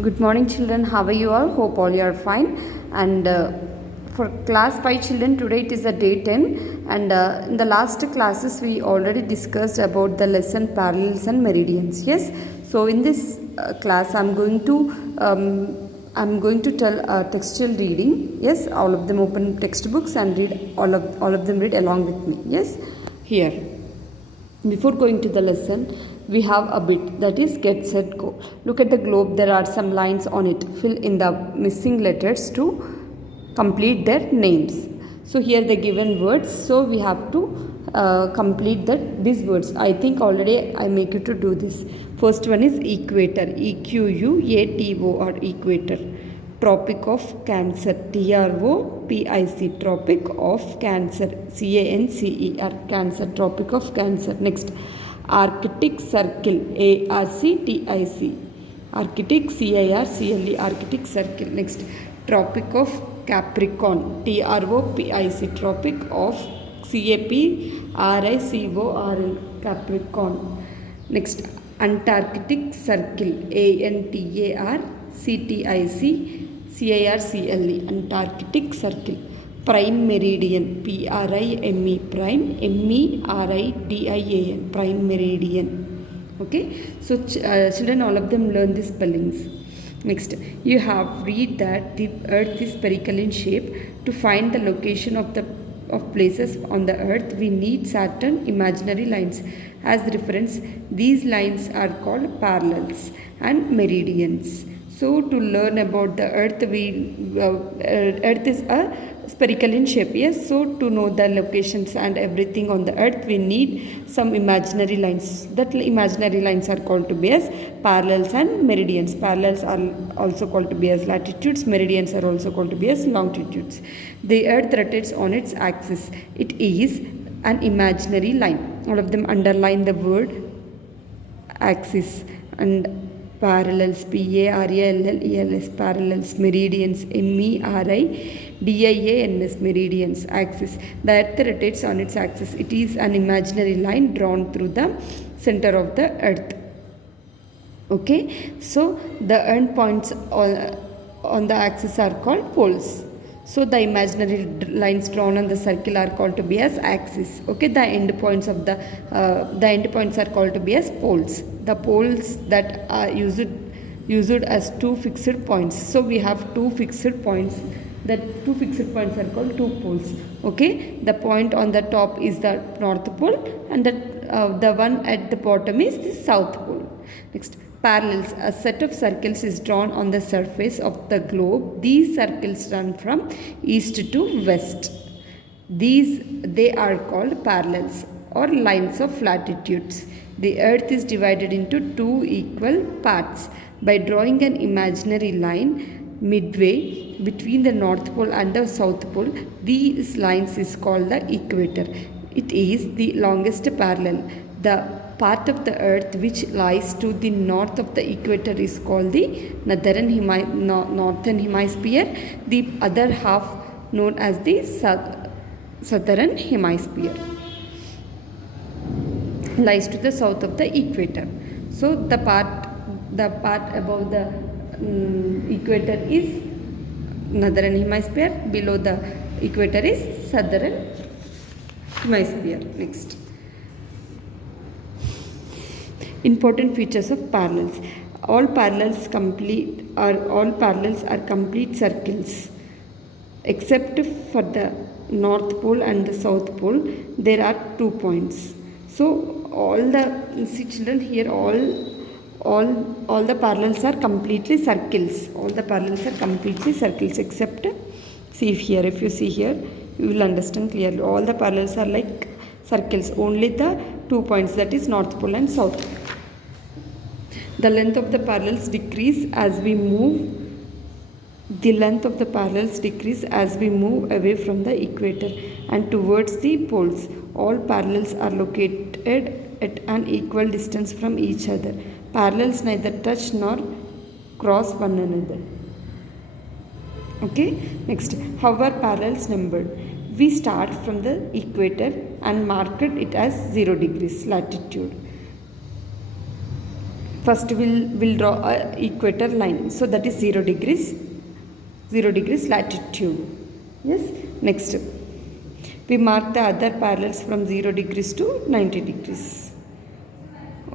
Good morning, children. How are you all? Hope all you are fine. And for class 5 children, today it is a day 10. And in the last classes, we already discussed about the lesson parallels and meridians. Yes. So in this class, I'm going to tell a textual reading. Yes, all of them open textbooks and read all of them read along with me. Yes, here. Before going to the lesson, we have a bit that is get set go. Look at the globe, there are some lines on it. Fill in the missing letters to complete their names. So here the given words, so we have to complete these words. I think already I make you to do this. First one is equator, EQUATO or equator. Tropic of Cancer, TROPIC, Tropic of Cancer, CANCER, Cancer, Tropic of Cancer. Next, Arctic Circle, ARCTIC, Arctic, CIRCLE, Arctic Circle. Next, Tropic of Capricorn, TROPIC, Tropic of CAPRICORL, Capricorn. Next, Antarctic Circle, ANTARCTIC, CIRCLE, Antarctic Circle. Prime Meridian, PRIME, Prime, MERIDIAN, Prime Meridian. Okay, so children, all of them learn the spellings. Next, you have read that the earth is spherical in shape. To find the location of places on the earth, we need certain imaginary lines. As reference, these lines are called parallels and meridians. So to learn about the earth, earth is a spherical in shape. Yes, so to know the locations and everything on the earth, we need some imaginary lines. That imaginary lines are called to be as parallels and meridians. Parallels are also called to be as latitudes. Meridians are also called to be as longitudes. The earth rotates on its axis. It is an imaginary line. All of them underline the word axis. And parallels, PARALLELS, parallels. Meridians, MERIDIANS, meridians. Axis, the earth rotates on its axis. It is an imaginary line drawn through the center of the earth. Okay, so the end points on the axis are called poles. So the imaginary lines drawn on the circle are called to be as axis. Okay, the end points are called to be as poles. The poles that are used as two fixed points. So we have two fixed points. The two fixed points are called two poles. Okay, the point on the top is the north pole, and the one at the bottom is the south pole. Next, parallels. A set of circles is drawn on the surface of the globe. These circles run from east to west. They are called parallels or lines of latitudes. The earth is divided into two equal parts. By drawing an imaginary line midway between the north pole and the south pole, these lines is called the equator. It is the longest parallel. The part of the earth which lies to the north of the equator is called the northern hemisphere. The other half known as the southern hemisphere lies to the south of the equator. So the part above the equator is northern hemisphere, below the equator is southern hemisphere. Next, important features of parallels. All parallels are complete circles, except for the north pole and the south pole. There are 2 points. So children, here all the parallels are completely circles. All the parallels are completely circles, except if you see here, you will understand clearly. All the parallels are like circles. Only the 2 points, that is north pole and south pole. The length of the parallels decrease as we move. The length of the parallels decrease as we move away from the equator and towards the poles. All parallels are located at an equal distance from each other. Parallels neither touch nor cross one another. Okay, next, how are parallels numbered? We start from the equator and mark it as 0 degrees latitude. first we'll draw a equator line, so that is 0 degrees, 0 degrees latitude. Yes, next we mark the other parallels from 0 degrees to 90 degrees.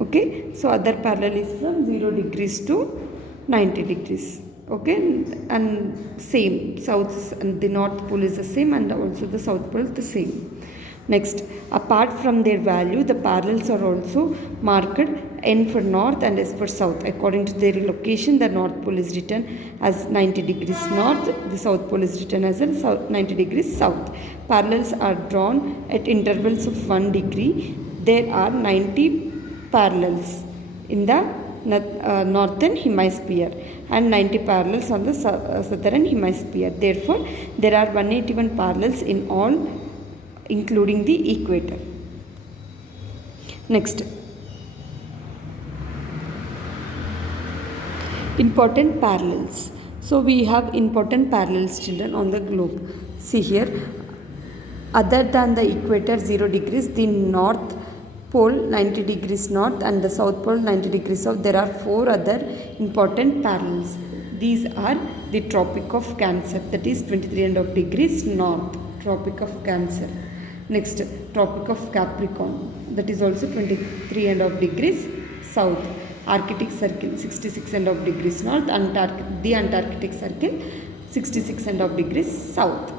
Okay, so other parallel is from 0 degrees to 90 degrees. Okay, and same south and the north pole is the same, and also the south pole is the same. Next, apart from their value, the parallels are also marked N for north and S for south. According to their location, the north pole is written as 90 degrees north, the south pole is written as 90 degrees south. Parallels are drawn at intervals of 1 degree. There are 90 parallels in the northern hemisphere and 90 parallels on the southern hemisphere. Therefore, there are 181 parallels in all, including the equator. Next, important parallels. So we have important parallels, children, on the globe. See here, other than the equator 0 degrees, the north pole 90 degrees north and the south pole 90 degrees south, there are 4 other important parallels. These are the Tropic of Cancer, that is 23.5 degrees north, Tropic of Cancer. Next, Tropic of Capricorn, that is also 23.5 degrees south. Arctic Circle 66.5 degrees north, the Antarctic Circle 66.5 degrees south.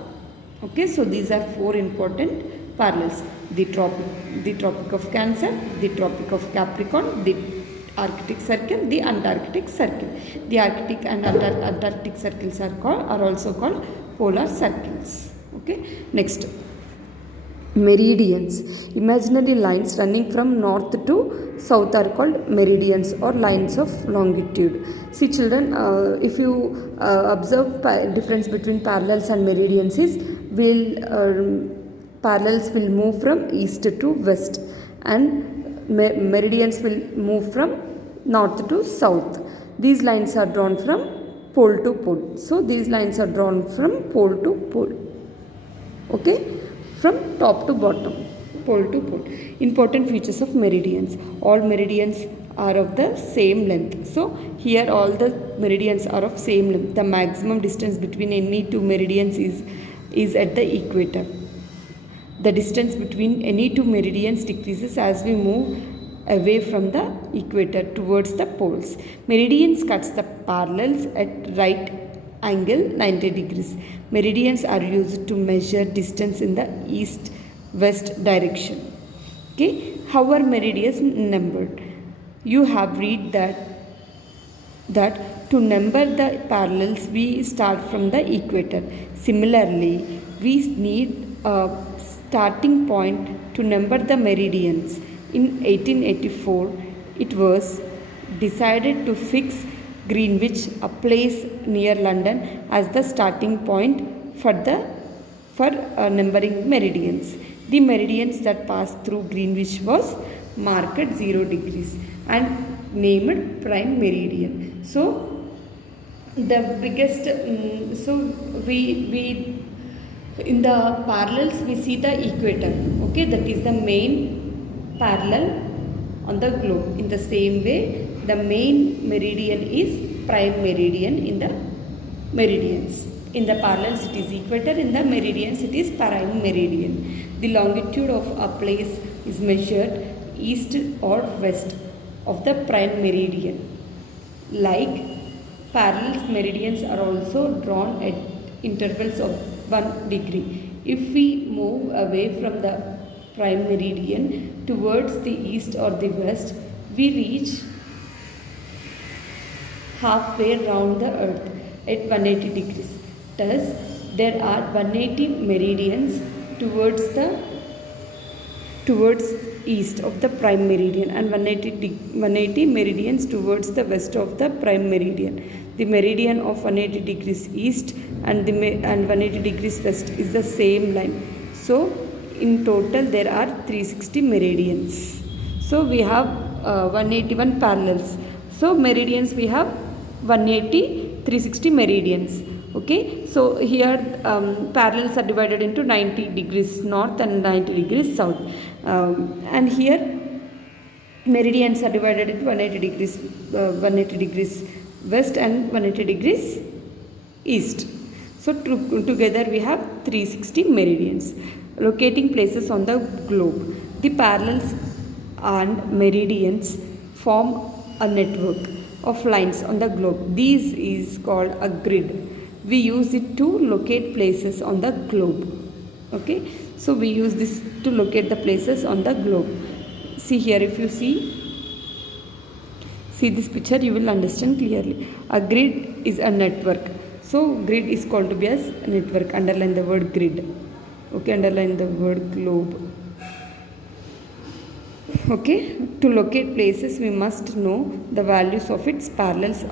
Okay, so these are 4 important parallels: the Tropic of Cancer, the Tropic of Capricorn, the Arctic Circle, the Antarctic Circle. The Arctic and Antarctic circles are also called polar circles. Okay, next, meridians. Imaginary lines running from north to south are called meridians or lines of longitude. See children, if you observe difference between parallels and meridians is, parallels will move from east to west and meridians will move from north to south. These lines are drawn from pole to pole. So these lines are drawn from pole to pole. Okay, from top to bottom, pole to pole. Important features of meridians. All meridians are of the same length. So here all the meridians are of same length. The maximum distance between any 2 meridians is at the equator. The distance between any 2 meridians decreases as we move away from the equator towards the poles. Meridians cuts the parallels at right angle 90 degrees. Meridians are used to measure distance in the east-west direction. Okay, how are meridians numbered? You have read that to number the parallels we start from the equator. Similarly, we need a starting point to number the meridians. In 1884, it was decided to fix Greenwich, a place near London, as the starting point for numbering meridians. The meridians that passed through Greenwich was marked 0 degrees and named prime meridian. So the biggest, so we in the parallels we see the equator. Okay, that is the main parallel on the globe. In the same way, the main meridian is prime meridian in the meridians. In the parallels it is equator, in the meridians it is prime meridian. The longitude of a place is measured east or west of the prime meridian. Like parallels, meridians are also drawn at intervals of 1 degree. If we move away from the prime meridian towards the east or the west, we reach halfway round the earth at 180 degrees. Thus, there are 180 meridians towards east of the prime meridian and 180 meridians towards the west of the prime meridian. The meridian of 180 degrees east and 180 degrees west is the same line. So in total there are 360 meridians. So we have 181 parallels. So meridians we have 180, 360 meridians. Okay, so here parallels are divided into 90 degrees north and 90 degrees south. And here Meridians are divided into 180 degrees west and 180 degrees east. So together we have 360 meridians locating places on the globe. The parallels and meridians form a network of lines on the globe. This is called a grid. We use it to locate places on the globe. Okay, so we use this to locate the places on the globe. See here, if you see this picture, you will understand clearly. A grid is a network. So grid is called to be as a network. Underline the word grid. Okay, underline the word globe. Okay, to locate places we must know the values of its parallels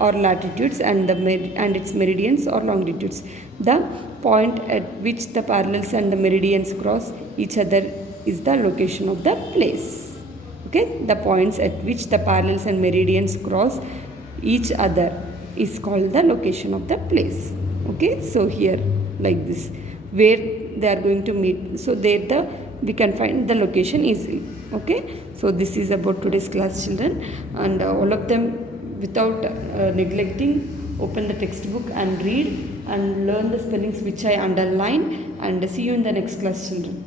or latitudes and its meridians or longitudes. The point at which the parallels and the meridians cross each other is the location of the place. Okay, the points at which the parallels and meridians cross each other is called the location of the place. Okay, so here like this, where they are going to meet, so there we can find the location easily. Okay, so this is about today's class, children, and all of them without neglecting, open the textbook and read and learn the spellings which I underline, and see you in the next class, children.